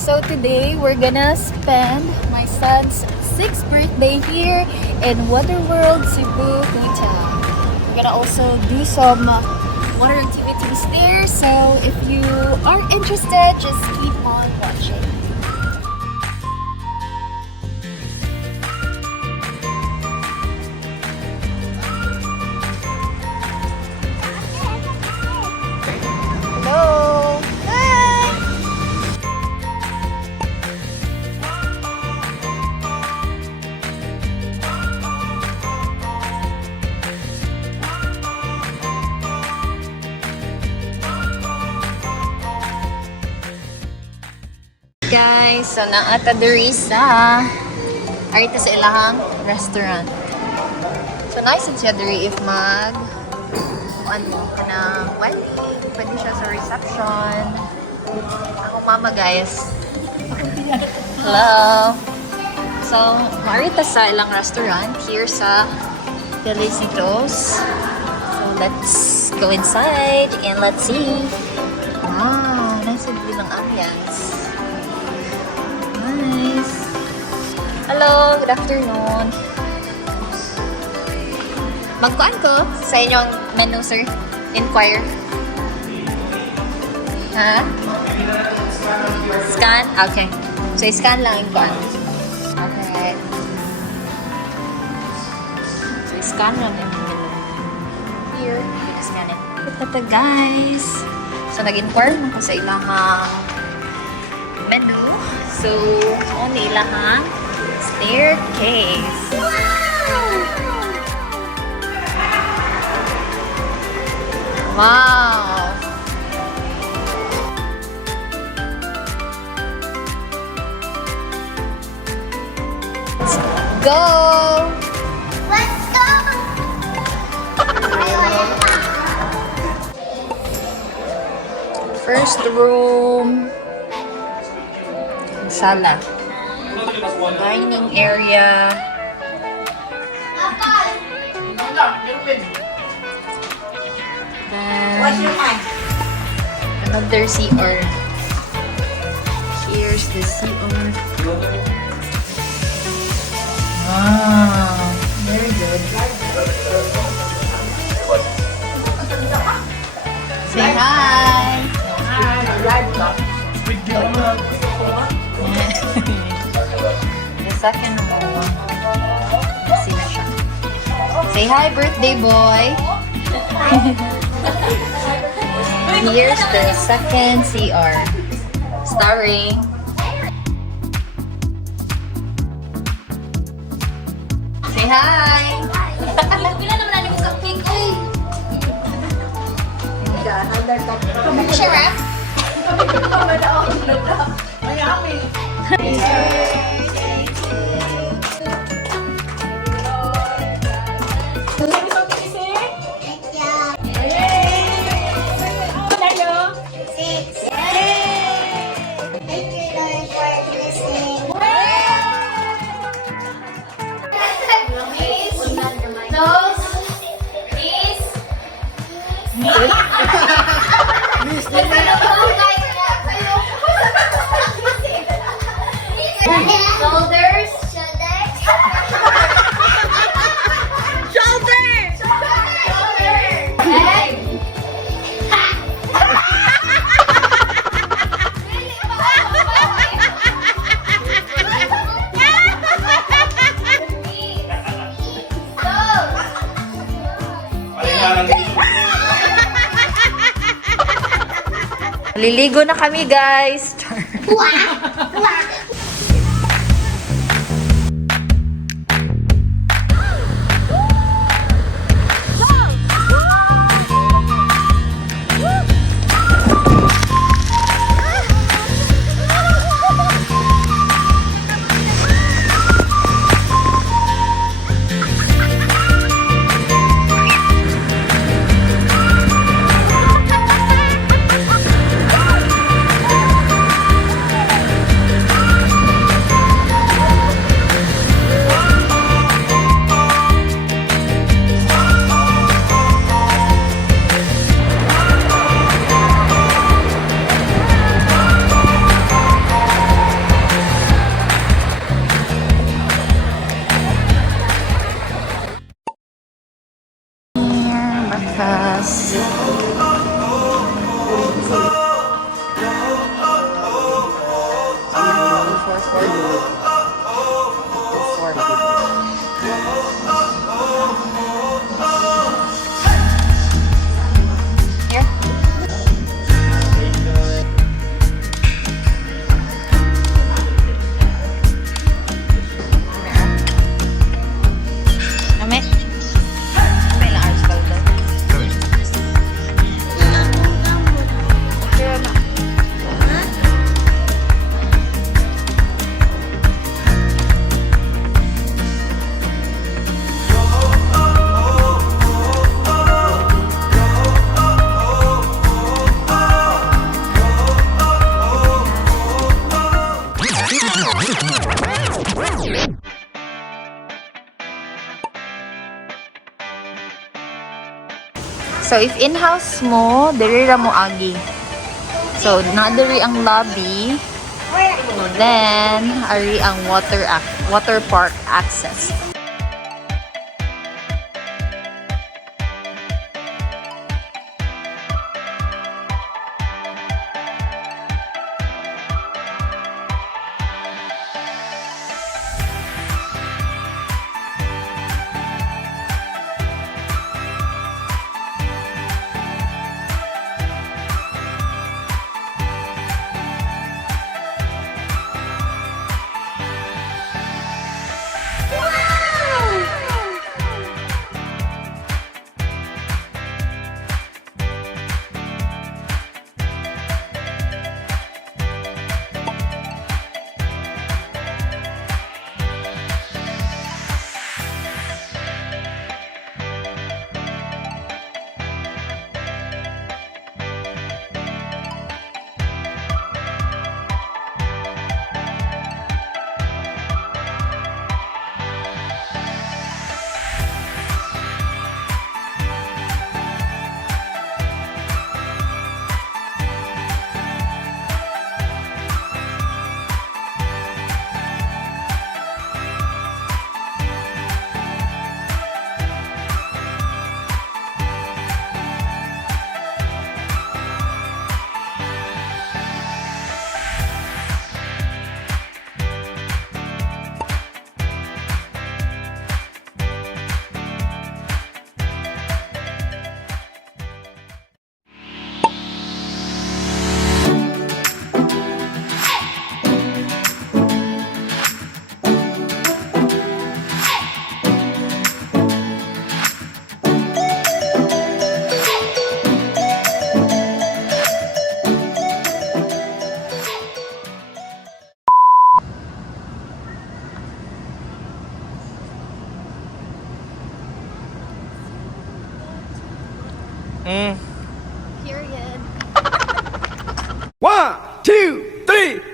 So today we're gonna spend my son's 6th birthday here in WaterWorld, Cebu, Kuta. We're gonna also do some water activities there. So if you are interested, just keep on watching. Hello! Hi! Guys, so naata diri sa arita sa ilahang restaurant. So nice siya diri if mag ano kanang wedding, pwede siya sa reception. Ako mama guys. Hello. So maarita sa ilang restaurant here sa Velle. So let's go inside and let's see. Wow, nice bilang ambience. Nice. Hello, good afternoon. Magkuhan ko sa inyong menu, sir. Inquire. Ha? Scan? Okay. So, scan lang inquire. Okay. So, scan lang yung menu. Here. Scan it. Ito guys. So, nag-inquire mo ko sa ilang menu. So, only ilang staircase. Wow! Let's go! Let's go! First room. Sala. Dining area. Then, another CR. Here's the CR. Wow, very good. Say hi. The second one. See siya. Say hi, birthday boy. Here's the second CR. Starring. Say hi. Pila naman natin mo sa cake, oy! Sharap? Shoulders. Liligo na kami, guys. So if in-house mo, diri ra mo agi. So na diri ang lobby. Then ari ang water park access. Period. 1, 2, 3.